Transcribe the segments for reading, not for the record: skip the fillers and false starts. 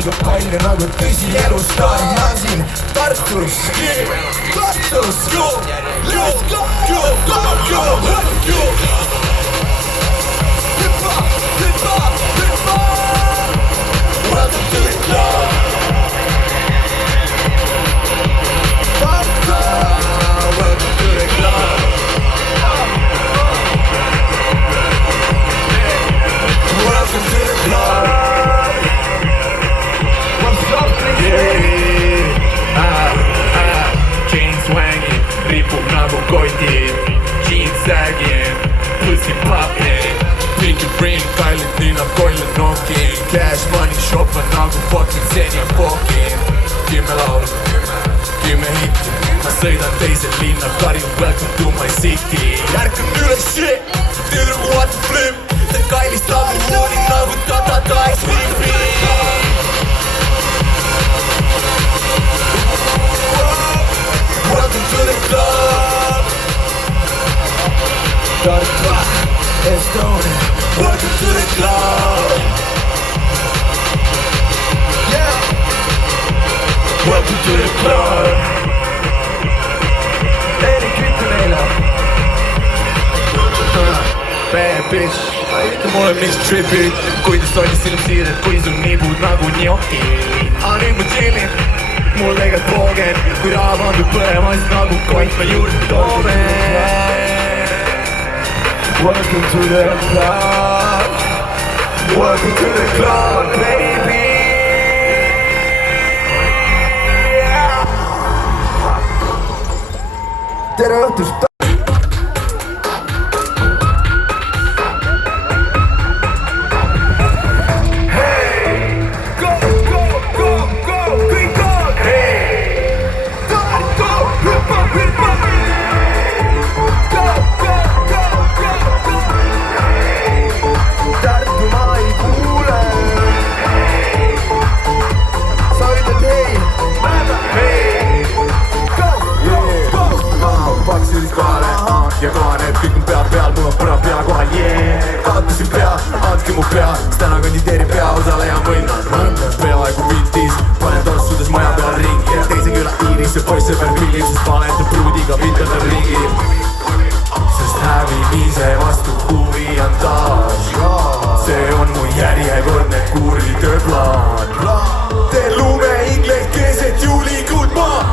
liiga palju nagu tõsielustaar. Ma siin Tartus, Tartus, welcome to the club. Welcome to the club. Welcome to the club. What's up, Chain swanging, ripub nagu kotid. Jeans sagging, pussy popping. Pinky ring, kallid ninad, kollid knocking. Cash money shopper nagu fucking Senja fucking. 10 laulu, 10 hitti. Ma sõidan teisel linna, karjun welcome to my city. Ärkan üles shit, tüdrugu vaata flip. Ta kallistab mu moodi nagu ta ei slipi. Welcome to the club. Tartu, Estonia. Welcome to the club. Yeah. Welcome to the club. Eri kütte neile. Bad bitch. Ütle mulle miks tripid. Kuidas oli silm siired, kui sul nibud nagu njoki. Nüüd ma chillin, mul tegelikult poogen. Kui raha pandud põlema, siis nagu kont ma juurde tooben. Welcome to the club. Welcome to the club, baby. Tere õhtust! Ja kohane, et kõik on peal, mul on põra pea kohal, yeah. Kaotasin pea, andke mu pea, sest täna kandideerin peaosaleja mõnnan. Peaaegu piltis, panen tossudes maja peal ringi. Teise küla Iirise poisse peal grillib, sest panen ta pruudiga vinterdab ringi. Sest hävimise vastu huvi on taas. See on mu järjekordne kuritööplaan. Teen lume ingleid keset juulikuud maa,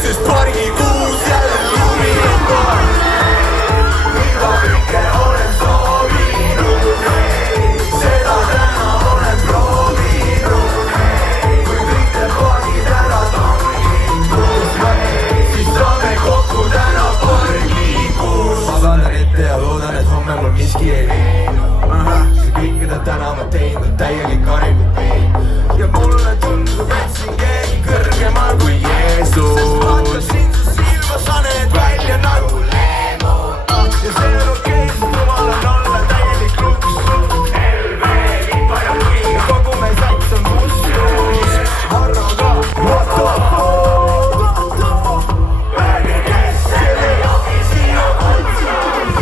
sest pargikuus jälle lumi on maa. Mida kõike olen soovinud, seda täna olen proovinud. Kui kõik need paagid ära tangitud, siis saame kokku täna pargikus. Ma kannan ette ja loodan, et homme mul miski ei viinu. See kõik, mida täna ma tein, on täielik arengupiin. Ja mulle tundub, et siin keegi kõrgemal kui Jeesus. Sest vaatasin su silma, sa näed välja nagu lemon. Ja see on okei, sest jumal on olla täielik luksus. LV, lipa ja kiiga, kogu meil sats on bussus. Harro ka, what the fuck? Öelge, kes selle jogi siia kutsus.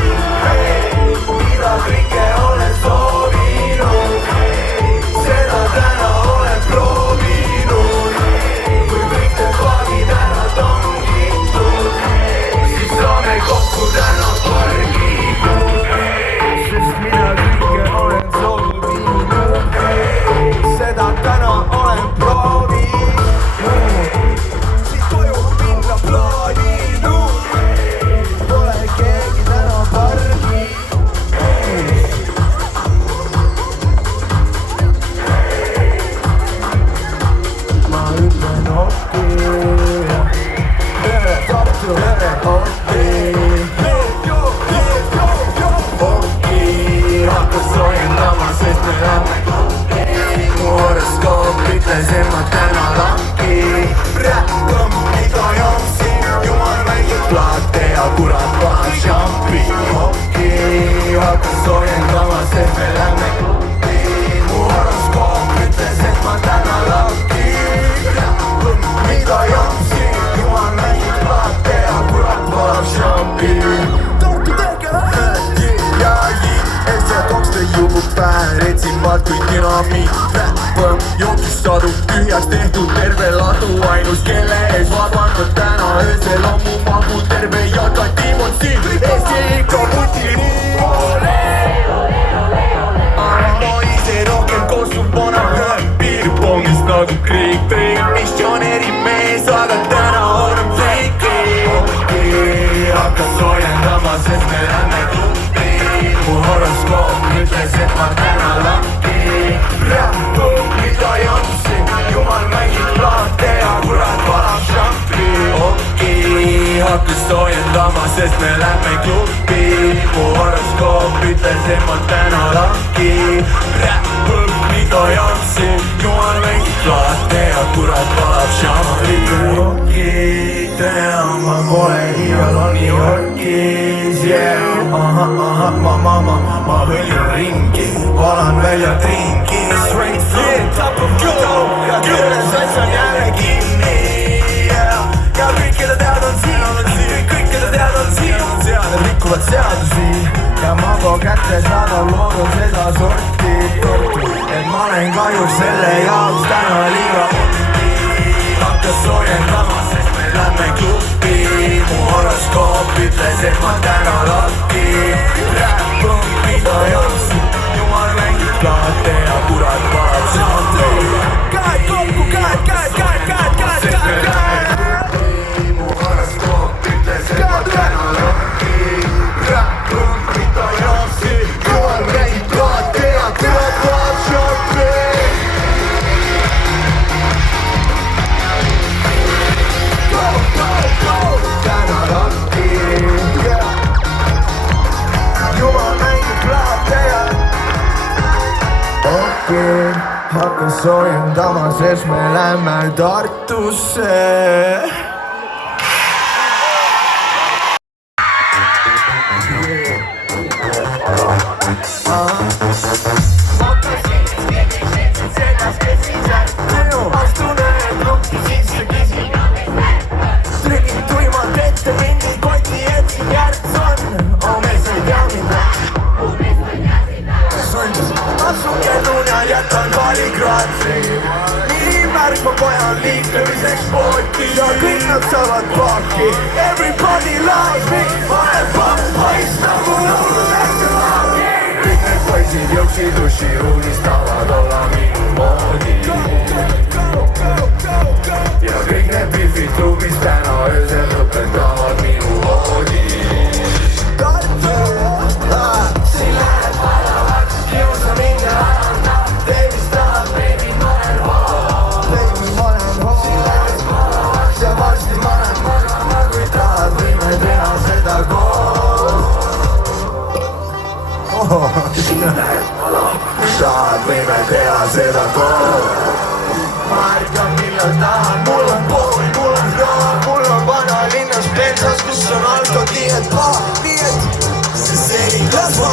Mida kõike olen soovinud, seda täna olen proovinud. Kui kõik need paagid ära tangitud, siis saame kokku täna pargikud. Sest mida kõike olen soovinud, seda täna olen proovinud. Siit koju minna plaaninud, pole keegi täna pargi. Ma ütlen okei, Tartu, okei. Okei, hakkas soojendama, sest me lähme kokki. Mu horoskoop ütles, et ma täna langi. Räppam, mida jooksin, jumal mängib plaate ja kurat pahan šampi. Okei, hakkas soojendama, sest me lähme kokki. Mu horoskoop ütles, et ma täna langi. Räppam, mida jooksin, jumal mängib plaate ja kurat pahan šampi. Tartu tege! Ja, eks see tokste jubub pähe, retsin maalt kui dünamiit. Räppam, jookis sadu, tühjaks tehtud terve ladu. Ainus kelle ees vabandad täna öösel on mu magu terve jalgatiim on siin. Eesti ikka mutini. Ma ise rohkem kostun vana piirpongist nagu kriik. Missionäri mees, aga täna olen freiki. Hakkas soojendama, sest me lähme klubi. Mu horoskoop ütles, et ma täna lakki. Räppu, mida jontsin, jumal mängib plaate ja kurat valab šampi. Hakkas soojendama, sest me lähme klubi. Mu horoskoop ütles, et ma täna lakki. Räppu, mida jontsin, jumal mängib plaate ja kurat valab šampi. Tean, ma pole iial on New Yorkis, yeah. Ma hõljun ringi, valan välja tringi. Straight from top of go, ja külles asja on jälle kinni, yeah. Ja kõik, keda tead on siin, kõik, keda tead on siin. Nad rikuvad seadusi ja mago kätte saadab loodud seda sorti torti. Et ma olen kahjuks selle jaoks täna liiga hakkas soojendama, sest me lähme klubi. Mu horoskoop ütles, et ma täna lakki. Räppu, mida jontsin, jumal mängib plaate ja kurat valab šampi. Käed kokku, käed. Mu horoskoop ütles, et ma täna lakki. Räppu, mida jontsin, jumal mängib plaate ja kurat valab šampi. Hakkas soojendama, sest me lähme Tartusse. Astun ööklubbi sisse kisi. Trügin tuimalt ette mingi koti, et siin järgson. Mees ei tea mida. Asun kellun ja jätan valikraatsi. Nii märg ma pajan liiklemiseks pooti. Ja kõik nad saavad paaki. Everybody loves me. Ma olen pappais nagu laulu lähte maagi. Kõik need poisid jooksid duširuumis tahavad olla minu moodi. Ja kõik need pifid klubis täna öösel lõpetavad minu hoodi. Tartu, siin läheb palavaks. Kiusa mind ja anna, tee mis tahad, baby, ma olen hoo. Baby, ma olen hoo. Siin läheb palavaks ja varsti ma olen magama, kui tahad, võime teha seda koos. Siin läheb palavaks, kui tahad, võime teha seda koos. Ma ärkan millal tahan, mul on pool, mul on raha, mul on vana linnas pensas, kus on alkod nii et paha, nii et see seeni lasma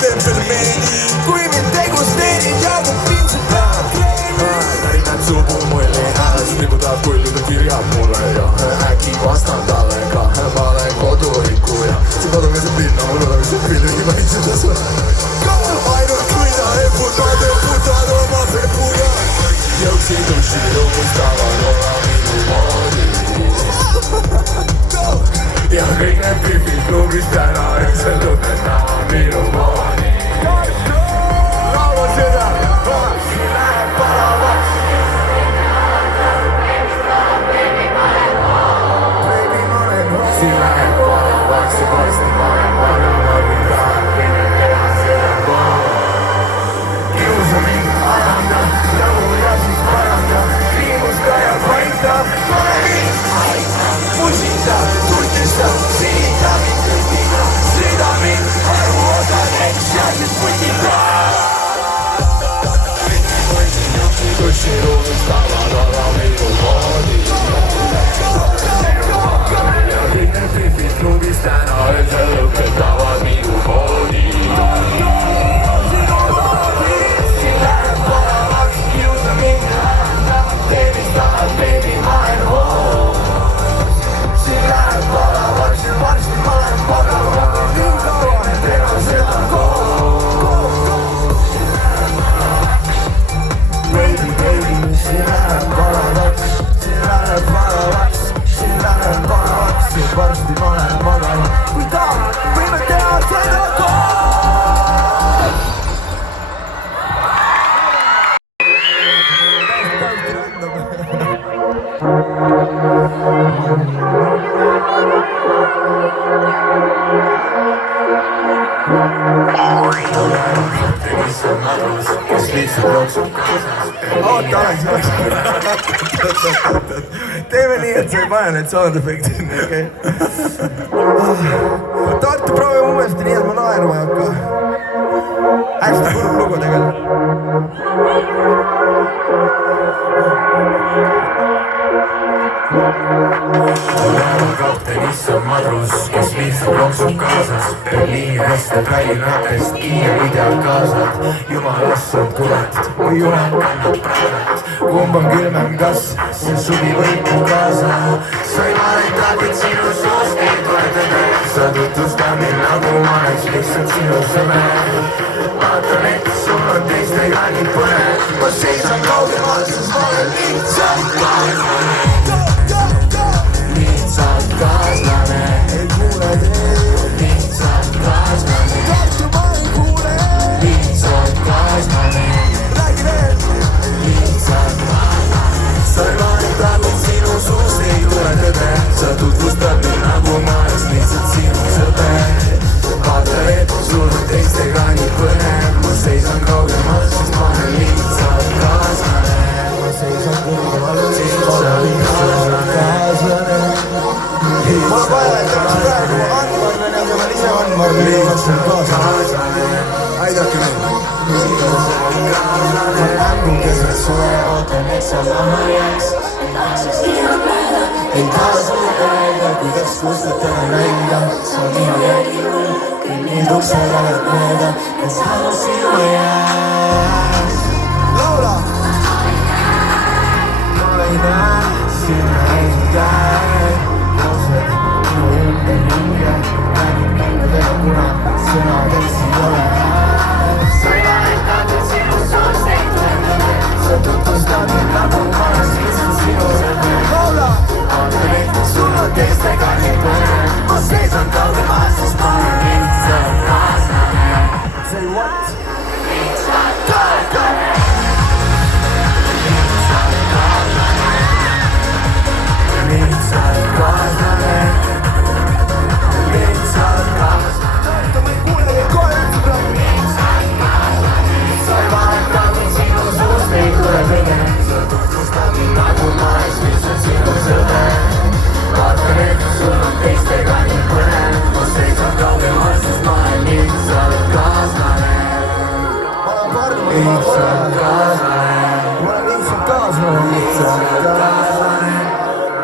tempelmeeni. Kui mind degusteerid, jagub pinsud päevad kreemi. Näitan subu mulli hääles, liputab kulluda kirjab mulle ja äkki vastan talle ka. Ma olen kodurikkuja, see kodukeset linna, mul olemised pilvi maitseda sulle. Ainult kui ta eputad oma pepuga. Jooksid duširuumis tavad olla minu moodi. Ja kõik need pifid klubis täna öösel lõpetavad minu moodi. Laula seda, siin läheb palavaks. Baby, ma olen hoo. Siin läheb palavaks ja varsti ma olen magama, kui tahad, võime teha seda koos. Kiusa mind ajanda, nagu ja siis paranda. Kriimusta ja paita, pane mind aita. Musita, tunnista, sinita mind kõndida. Sõida mind arvu osadeks ja siis putida. Duširuumis tavad olla minu moodi. Ja kõik need pifid klubis täna öösel lõpetavad minu moodi. Siin läheb palavaks, kiusa mind anda. Tee mis tahad, baby, ma olen hoo. Siin läheb palavaks ja varsti ma olen magama, nii kaua teha seda koos. Baby, baby, mis oota, teeme nii, et sa ei pane need sound efektid, okei? Tartu, proovime uuesti nii, et ma naerma ei hakka. Hästi kurb lugu tegelikult. Kapten issand madrus, kes lihtsalt loksub kaasas Berliini vestab välinatest, Kiiev ideaalkaasad Jumalassad kurat, mu jumal kannab praegat Kumb on külmem, kas see suvi võitleb kaasa Sa ei valetad, et sinu suust ei tule tõde Sa tutvustad mind nagu ma oleks lihtsalt sinu sõber Vaatan, et sul on teistega nii põnev Ma seisan kaugemal, sest ma olen lihtsalt kaaslane Lihtsalt kaaslane Ei kuule teid Lihtsalt kaaslane Tartu ma ei kuule Lihtsalt kaaslane Räägi veel Lihtsalt kaaslane Sa ei valetad, et sinu suust ei tule tõde Sa tutvustad mind nagu ma oleks lihtsalt sinu sõber Vaata, et sul on teistega nii põnev Ma seisan kaugemal, sest ma olen lihtsalt kaaslane Ma seisan kaugemal, sest ma olen lihtsalt kaaslane Ma vahetaks praegu Anmarmen ja ma ise Anmarmen lihtsalt kaaslane Aidake meil Ma lämbun keset suve, ootan, et sa maha jääks Ei taha sulle öelda, kuidas kustutada nälga Sa minu jälgil, küll nii tukse lähed mööda Et sa on sinu jääks Laula! Ma ei näe sinna ei käe Laused minu ümber hinge Räägin mängudega, kuna sõnadeks ei ole hääl Sa ei valetad, et sinu suust ei tule tõde Sa tutvustad mind nagu ma oleks lihtsalt sinu sõber Laula! Vaatan, et sul on teistega nii põnev Ma seisan kaugemal, sest ma olen lihtsalt kaaslane Say what? Lihtsalt kaaslane Lihtsalt kaaslane Lihtsalt kaaslane Lihtsalt kaaslane Tartu ma ei kuule teid kohe üldse praegu Lihtsalt kaaslane Sa ei valetad, et sinu suust ei tule tõde Sa tutvustad mind nagu ma oleks lihtsalt sinu sõber Vaatan, et sul on teistega nii põnev Ma seisan kaugemal, sest ma olen lihtsalt kaaslane Ma olen Parma Lihtsalt kaaslane Ma olen lihtsalt kaaslane Lihtsalt kaaslane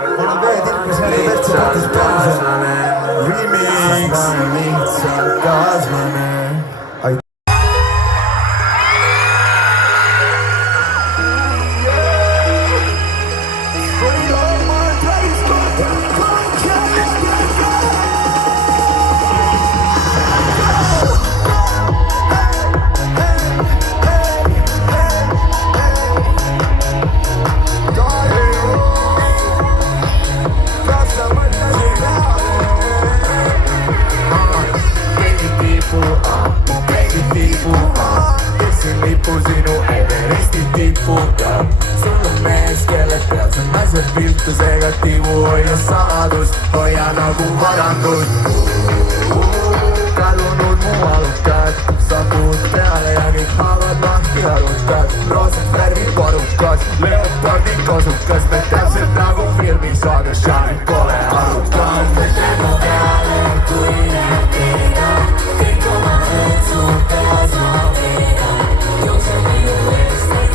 Ma olen veetilkas ja vetsa patis perse Remix Ma olen lihtsalt kaaslane Viltusega tiivu hoia saladust, hoia nagu varandust Kadunud mu alukad, sakud peale ja kõik haavad lahti alukad Roosad värvid porukas, leopardid kasukas Me täpselt nagu filmis, aga Shine pole arukad Me teeme peale, kui näeb teeda Kõik oma õhtsu peas ma veedan Jookse minu eest, ei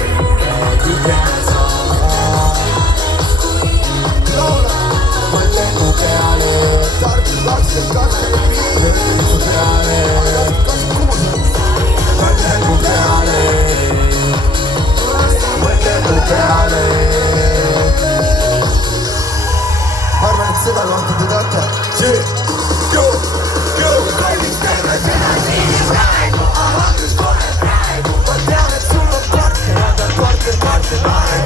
kui tead sa Mõtlengu peale Tartu 22 Mõtlengu peale Mõtlengu peale Mõtlengu peale Ma arvan, et seda kohta te teate Kallis teeme seda siin praegu Ahvatlus pole praegu Ma tean, et sul on partner, aga partner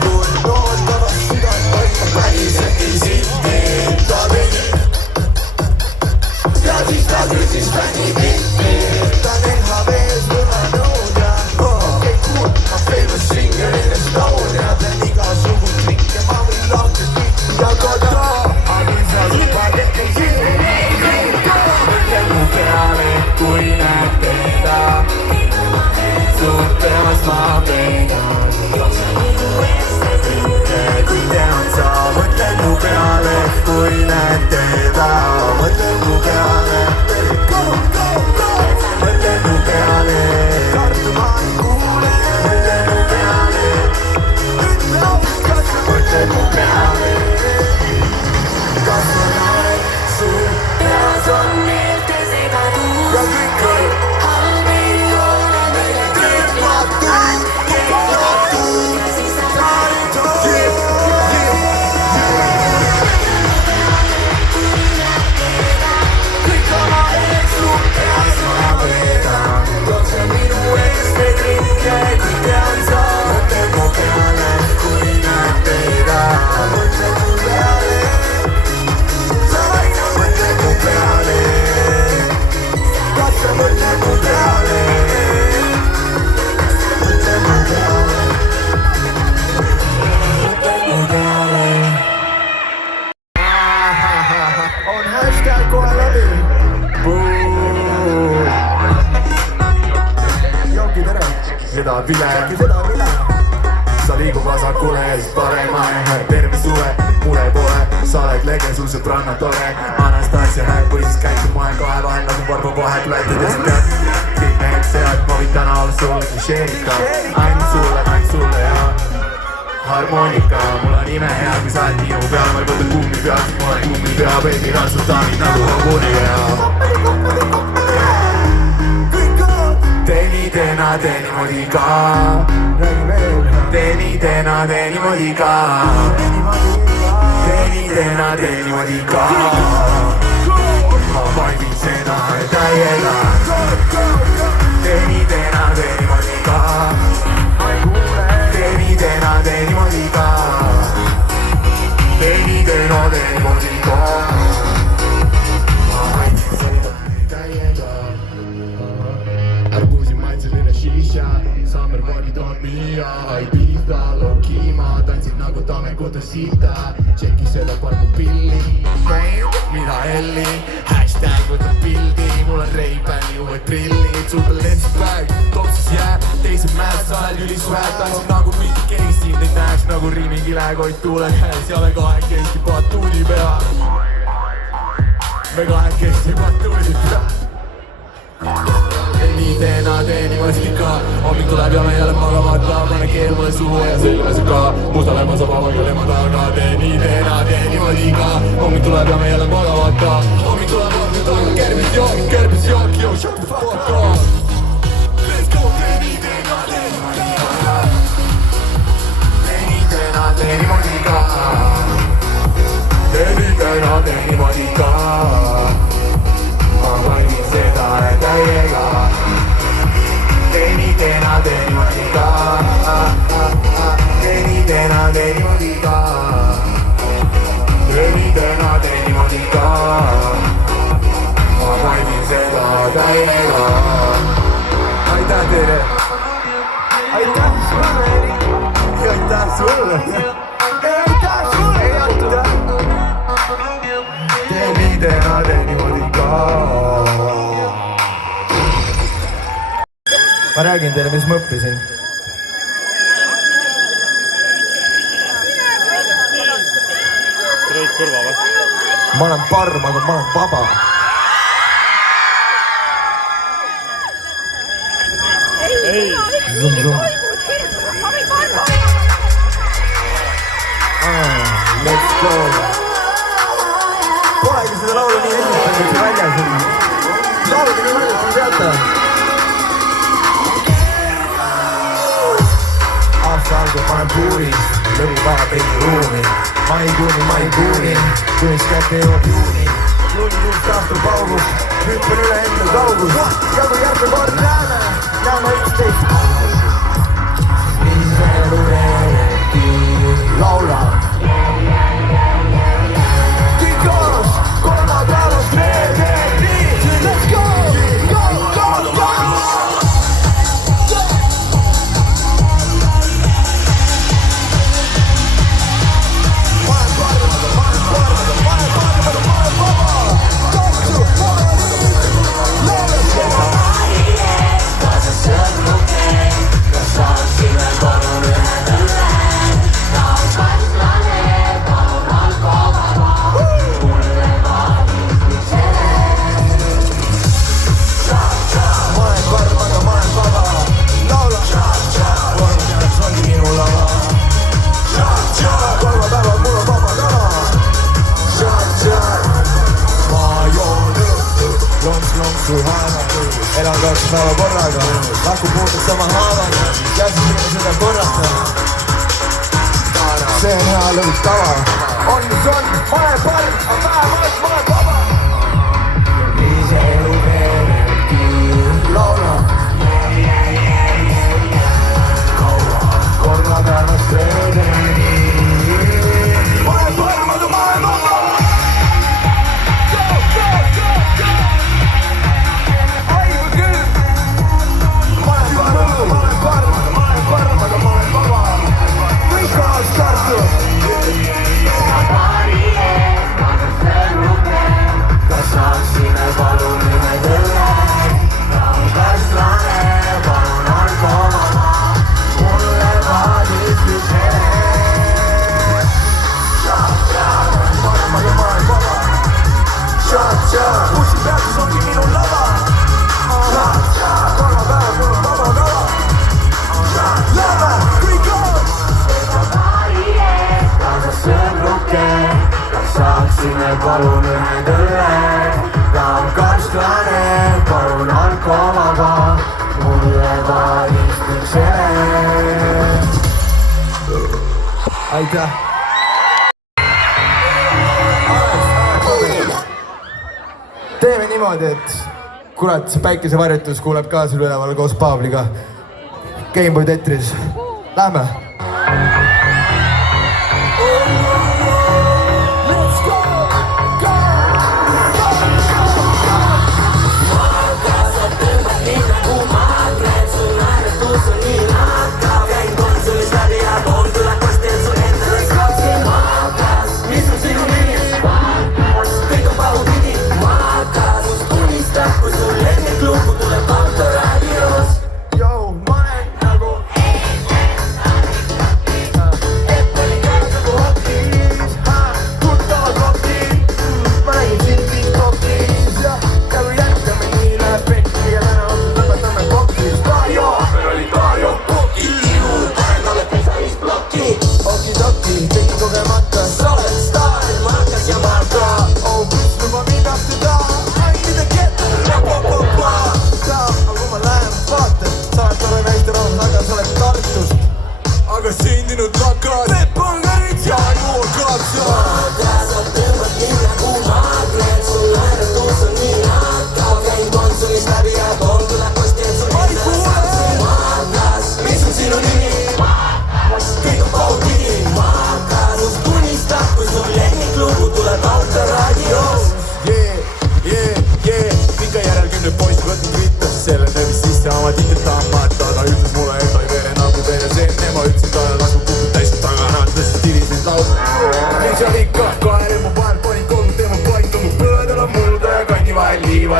vile Äkki seda vile sa liigu vasakule ja siis paremale terve suve, mure pole, sa oled lege, sul sõbranna tore Anastasia hääl või siis käitud moe kahe vahel nagu Varbo vahe tuletad ja sa tead kõik mehed sead, ma võin täna olla sulle klišeerika ainult sulle ja harmoonika, mul on ime hea, kui sa oled minu peal, ma ei võta kummi peal, siis ma olen kummi pea, baby, ratsuta mind nagu hobuni ja tee niimoodi ka Räägi veel tee niimoodi ka tee niimoodi ka ma vaibin seda täiega tee niimoodi ka tee niimoodi ka tee niimoodi ka ma vaibin seda täiega arbuusi maitseline shisha Summer vibid on me ja Ibiza low-key ma tantsin nagu tammekute sita Tšeki seda parmu pilli mida Elli Hashtag võtab pildi mul on Ray-Bani uued prillid sul peal lensid päev topsis jääb teised mäed sa oled ülisväed tantsid nagu mitte keegi sind ei näeks nagu riimikilekott tuule käes ja me kahekesti batuudi peal tee niimoodi ka hommik tuleb ja me jälle magamata pane keel mulle suhu ja seljas ka mustale ma saab avaga lema taga tee niimoodi ka hommik tuleb ja me jälle magamata hommik tuleb kerbis jook yo shut the fuck up let's go tee niimoodi ka tee niimoodi ka ma vaidin seda täiega tee niimoodi ka tee niimoodi ka ma vaidin seda täiega aitäh teile Aitäh sulle Erik ja aitäh sulle tee niimoodi ka Ma räägin teile, mis ma õppisin. Treid kõrva või? Ma olen parm, aga ma olen vaba. Ei! Zum, zum. Let's go! Polegi seda laulu nii esitanud, kui väljas oli. Laulugi nii väljas, kui teate. Aasta algul ma olen puuris, lõvi vaha peigi ruumi. Maikuuni, kunis kätte jõuab juuni. Juuni kuust aastal paugust, hüppan üle enda kaugust. Jagu järgmine kord näeme 11. Mis elu eriti laula. Kõik koos, kolmapäevast meedeeti. Let's go, go, go, go! Elan 2 päeva korraga, lahku puutud sama haavaga, käsisin seda korrata. See on hea lõvik tava. On mis on, ma olen parm, aga vähemalt ma olen vaba. Mis elu meelebki laula. Kolmapäevast reedeni. Ma olen parm, aga ma olen vaba. Kõik kaas kartu. võtsime palun ühed õlled, ta on karsklane, palun alkovaba, mulle valmistab selle. Aitäh! Teeme niimoodi, et kurat, see päikesevarjutus kuuleb ka seal üleval koos Pavliga. Gameboy Tetris. Lähme!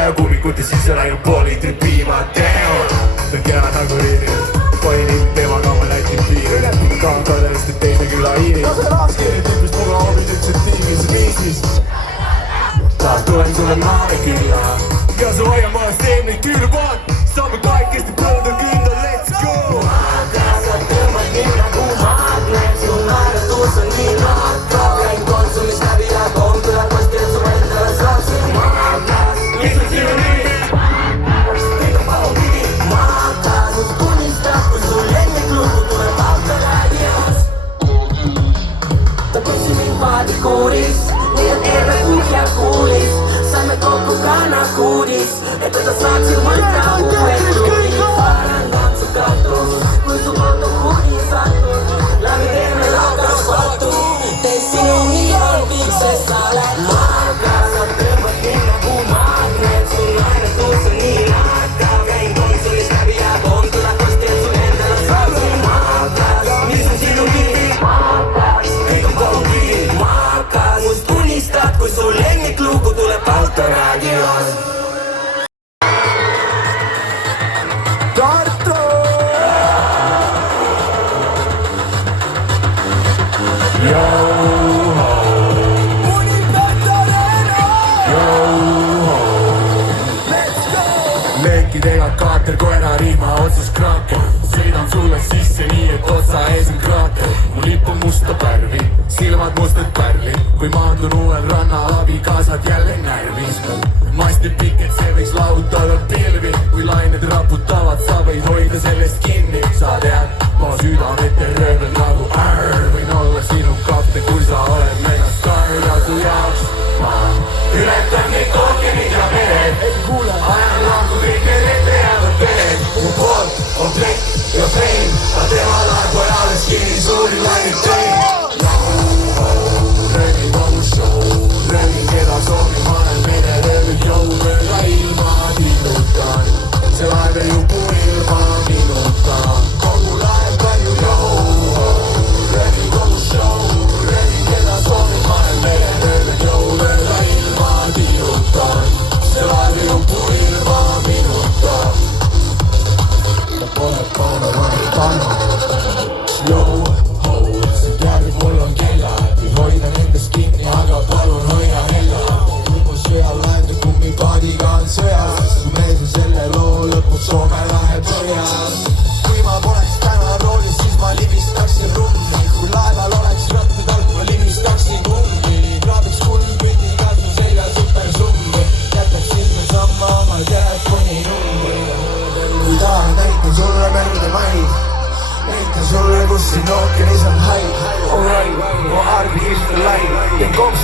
Ja kummikuti sisse läinud poolitri piima, damn! Ta kea nagu riiri, painin temaga ma lätin piiri. Tahan kadelast, et teise küla hiiri. Lase raaskiri tüüpist mulle abid üldse tiimis riigis. Tahan tulen sulle maale külla. Ja su aiamaa seemni külvad. Saame kaikesti põlda künda, let's go! Maakasa tõmbad nii nagu maagnet. Su naeratus on nii nakka. Käin konsumis läbi ja koom tuleb vast ja su endale saaksin maakas. Mis on sinu nimi? Kõik on pahu pidi. Maakas, kus tunnistab, kui sul lemmiklugu tuleb autoraadios. Ta püsi mind paadikuuris, nii on terve kuhja kuulis. Saime kokku kannakuudis, et teda saaksin mõelda uued kluudis. Parandab su katus, kui su auto kuhi satud. Läbi teeme laukas patu, tee sinu nii on kõik, sest sa oled maakas. Sa tõmbad nii nagu magnet, su naeratus on nii nakkav. Käin konsulis läbi ja koom tuleb vast ja su endale saaksin maakas. Mis on sinu nimi? Maakas, kõik on pahu pidi. Maakas, kus tunnistad, kui su lemmiklugu tuleb autoraadios. Tartu! Yo-ho! Yo-ho! Let's go! Leekidega kaater, koera rihma otsas kraaker. Sõidan sulle sisse nii, et otsa ees on kraater. Mu lipp on musta pärvi, silmad mustad pärlid. Kui maandun uuel rannal, abikaasad jälle närvis. Masti pikk, et see võiks lahutada pilvi. Kui lained raputavad, sa võid hoida sellest kinni. Sa tead, ma südamete röövel nagu ärr. Võin olla sinu kapten, kui sa oled megastar. Ja su jaoks ma ületan neid ookeanid ja mered. Ajan lahku kõik need ette jäävad pered. Mu poolt on plekk ja freim. Ka tema laeb või alles kinni suuri lainid tein. Röögin kogu show, röögin keda soovin, ma olen mine röögid jõudega ilma tiinutan. See laev ei jupu ilma minuta, kogu laev palju jõu, röögin kogu show.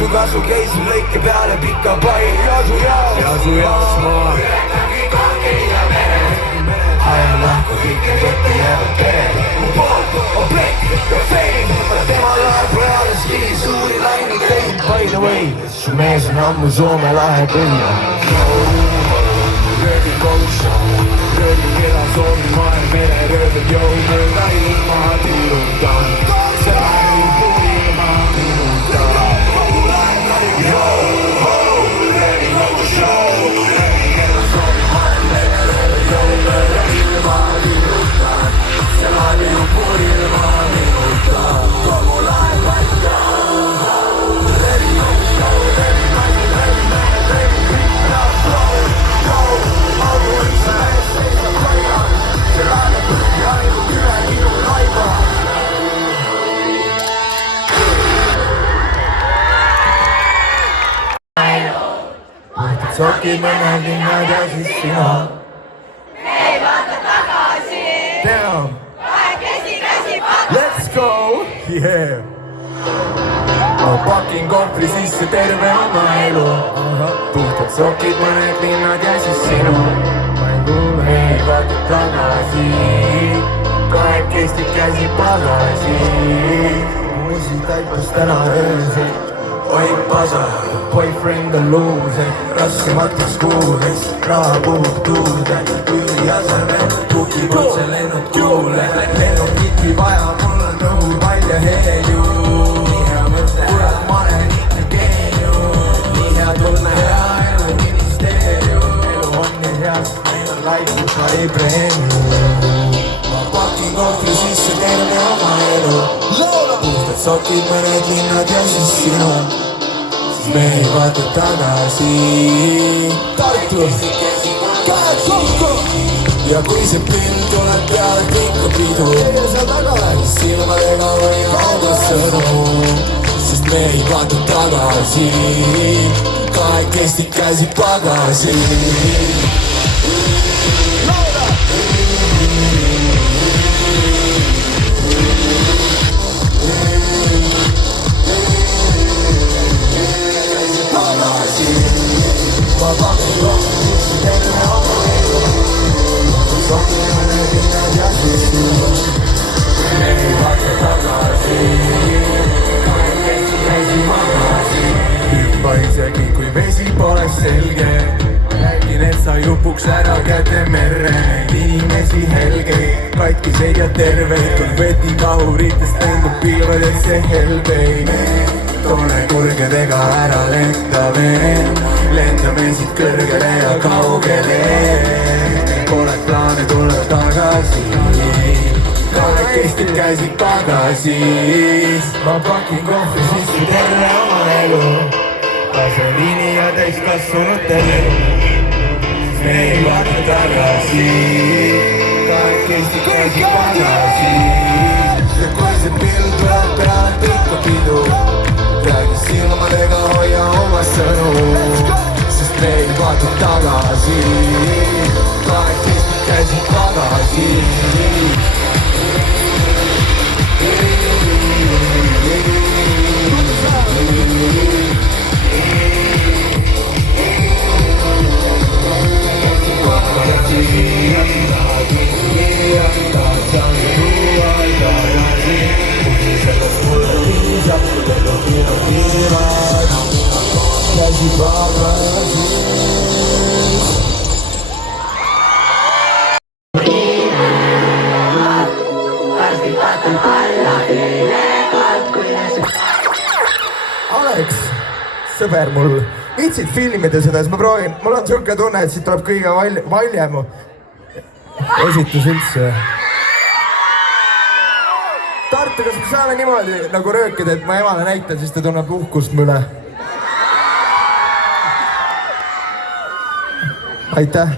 kasu keisri lõike peale pika pai Jaasu jaoks ma ajan lahku kõike kotti jäävad perele mu poolt on plekk ja fein ma tema läheb peale ski suuri laineid tein by the way su mees on ammu Soome lahe põhja rööbi kousha rööbi keda soovi ma olen mere rööbid jõu mööda ilma tilundan see läheb puri ilma minundan yo-ho rööbi kousha rööbi keda soovi ma olen mere rööbid jõu mööda ilma tilundan see läheb puri ilma minundan kogu laev paika rööbi kousha rööbi naisi rööbi mere rööbi pika flow Algu üks mees seisab laial see läheb põhja ainult üle minu laiba Võtad sokid ma nägin nad ja siis sina Me ei vaata tagasi Damn Kahekesi käsi pakka Let's go Yeah ma pakin kohvri sisse terve oma elu puhtad sokid mõned linnad ja siis sinu ma ei kuule ei vaata tagasi kahekesti käsi pagasi muusi taipus täna öösel oi pasa boyfriend on loser raskematuks kuudeks raha puhub tuulde üüri asemel tukib otse lennud kuule lennukiti vaja mul on õhu palju heeju kurat ma olen ikka geeniu nii hea tunne hea elu ministeerium elu on nii hea meil on laisus ma ei preemiu ma pakin kohvri sisse terve oma elu puhtad sokid mõned linnad ja siis sinu siis me ei vaata tagasi Tartu käed kokku ja kui see pill tuleb peale pikka pidu silmadega hoia oma sõnu sest me ei vaata tagasi kahekesti käsi pagasi ma pakin rohkem sisse terve oma elu sokid mõned linnad ja siis sinu me ei vaata tagasi kahekesti käsi pagasi hüppa isegi kui vesi pole selge räägin et sa jupuks ära käte merre inimesi helgeid katkiseid ja terveid kui vetikahuritest lendub pilvedesse helbeid tore kurgedega ära lendame siit kõrgele ja kaugele pole plaane tulla tagasi kahekesti käsi pagasi ma pakin kohvi sisse terve oma elu gasoliini ja täiskasvanutele siis me ei vaata tagasi kahekesti käsi pagasi ja kui see pill tuleb peale pikka pidu räägi silmadega hoia oma sõnu sest me ei vaata tagasi kahekesti käsi pagasi käsi pagasi Alex, sõber mul, viitsid filmida seda, siis ma proovin, mul on siuke tunne, et siit tuleb kõige valjem esitus üldse. Tartu, kas me saame niimoodi nagu röökida, et ma emale näitan, siis ta tunneb uhkust mu üle? Aitäh,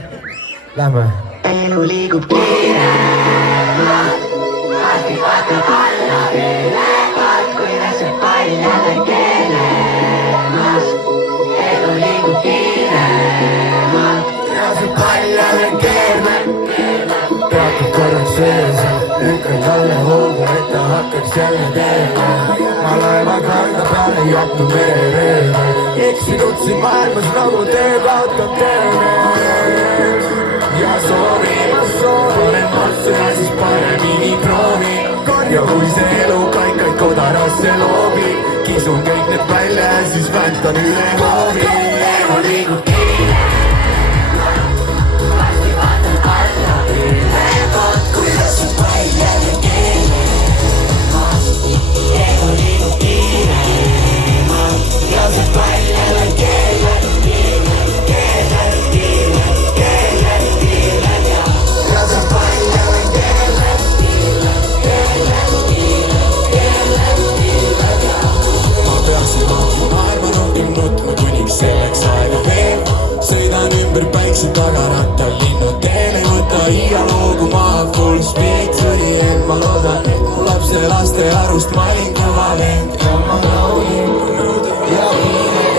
lähme. Elu liigub kiiremalt, varsti vaatab alla vilekalt, kui väsib pall jälle keelemas. Elu liigub kiiremalt, ja see pall jälle keerleb. Peatud korraks sees, lükkad alla hoogu, et ta hakkaks jälle teema. ma laeva kalda peale jätnud mererööme. eksinud siin maailmas nagu töö kaotanud töömees. ja soovin, panen otsa ja siis paremini proovin. ja kui see elu kaikaid kodarasse loobib, kisun kõik need välja ja siis väntan üle hoovi. elu liigub kiire, varsti vaatan alla ülevalt, kuidas see pall jälle keelemas. elu liigub kiire ja see pall jälle keeleb. Selleks aega veel, sõidan ümber päikse tagarattal linnateele, võta iga loogu maha full speed, sõdi end, ma loodan, et mu lapse laste arust ma olin kõva vend. ja ma naudin ja piinen,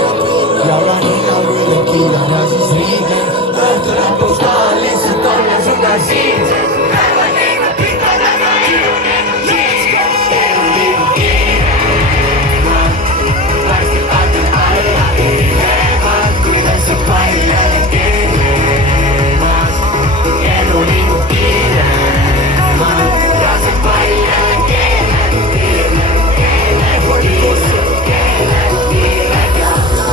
jagan hinnanguid, kiidan ja siis riigen. õhtu lõpuks tahan lihtsalt olla seda siin, sest päevad liiguvad pikad, aga kiiruned on siiski. elu liigub kiire, varsti vaatan alla ülevalt, kuidas see pall jälle keelemas. elu liigub kiire ja see pall jälle keeleb.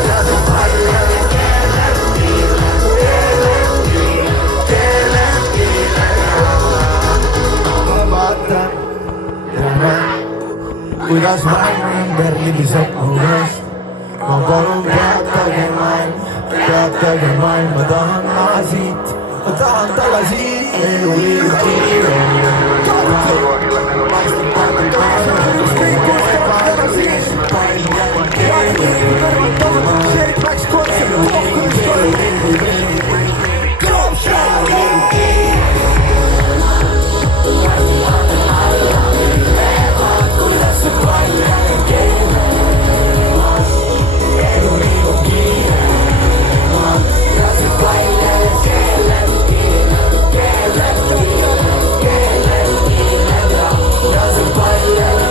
ja see pall jälle ma vaatan ja näen, kuidas maailm ümber libiseb mu käest. ma palun peatage maailm, ma tahan maha siit, ma tahan tagasi. elu liigub kiire, paistab pandud kaasa, ükskõik kus ta täna siis. pall jälle keeleb, läks kontsert, kohkulis toimub. Drop shot! kuidas see pall jälle keelemas. elu liigub kiire ja see pall jälle keeleb. ja see pall jälle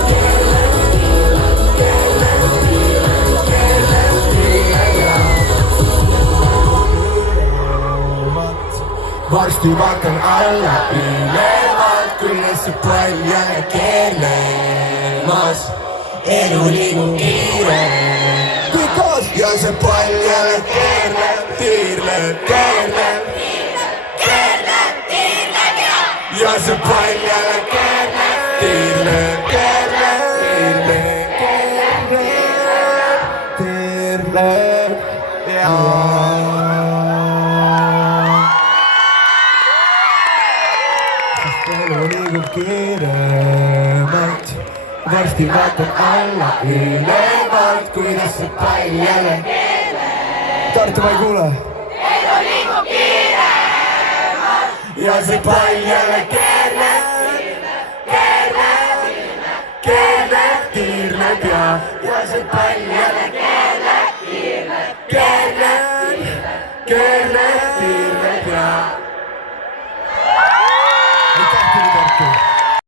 varsti vaatan alla ülevalt, kuidas see pall jälle keelemas. elu liigub kiire ja see pall jälle keerleb, tiirleb, keerleb. ja see pall jälle keerleb, tiirleb, keerleb, tiirleb, elu liigub kiiremalt, varsti vaatan alla ülevalt, kuidas see pall jälle. Tartu, ma ei kuule. elu liigub kiiremalt ja see pall jälle keerleb, keerleb, keerleb, tiirleb ja see pall jälle keerleb.